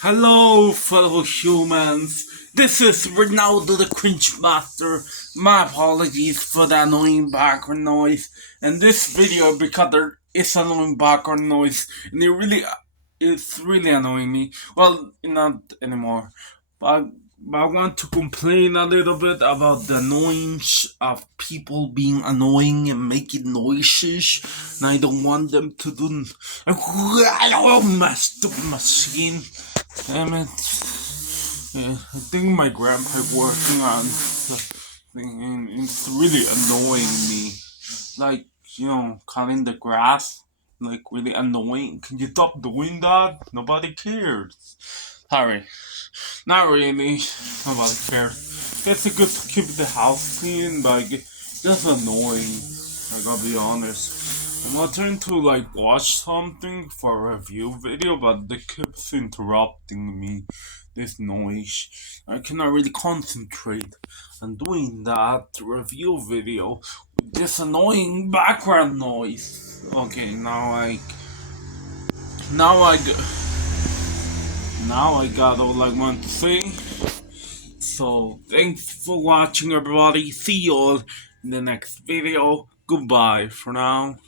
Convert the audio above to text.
Hello, fellow humans. This is Ronaldo the Cringe Master. My apologies for the annoying background noise. And this video, because there is annoying background noise, and it's really annoying me. Well, not anymore. But I want to complain a little bit about the annoyance of people being annoying and making noises. And I don't want them to do. Oh, my stupid machine. Damn it. Yeah, I think my grandpa working on something and it's really annoying me. Like, cutting the grass. Like, really annoying. Can you stop doing that? Nobody cares. Sorry. Not really. Nobody cares. It's good to keep the house clean, but it's just annoying. I gotta be honest. I'm not trying to watch something for a review video, but they keeps interrupting me. This noise. I cannot really concentrate on doing that review video with this annoying background noise. Okay, now I now I got all I want to say. So thanks for watching, everybody. See you all in the next video. Goodbye for now.